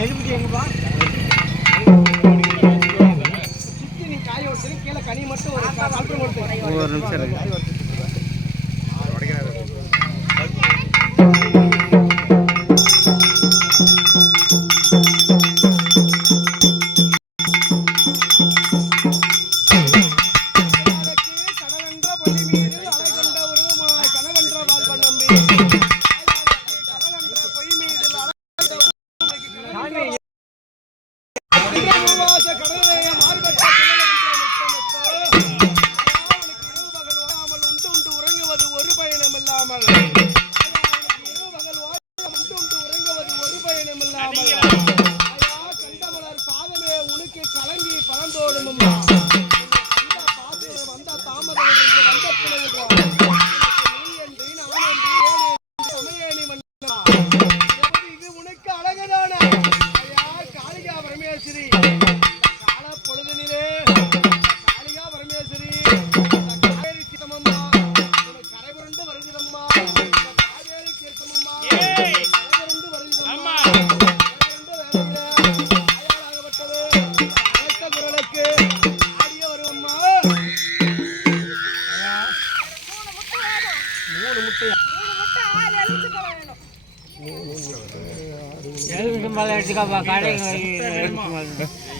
எதுக்கு எங்கப்பா சுற்றி நீ காய வச்சு கீழே கனி மட்டும் ஒரு நிமிஷம் இருக்கு.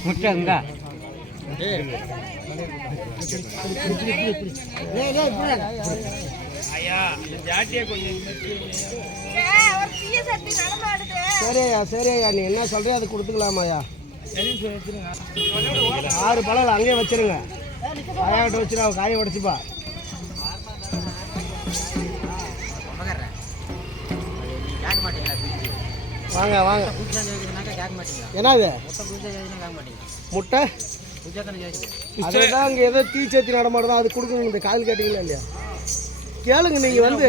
முட்டைங்க சரியா சரியா நீ என்ன சொல்றியா அது கொடுத்துக்கலாமாயா 6 பழம் அங்கேயே வச்சிருங்க காயாட்ட வச்சுரு அவ காய உடைச்சுப்பா வாங்க வாங்க என்னது முட்டை அதுதான் அங்கே ஏதோ தீச்சேத்தி நடமாடுதான் அது கொடுக்கணும் இந்த கால் கேட்டீங்களா இல்லையா கேளுங்க நீங்கள் வந்து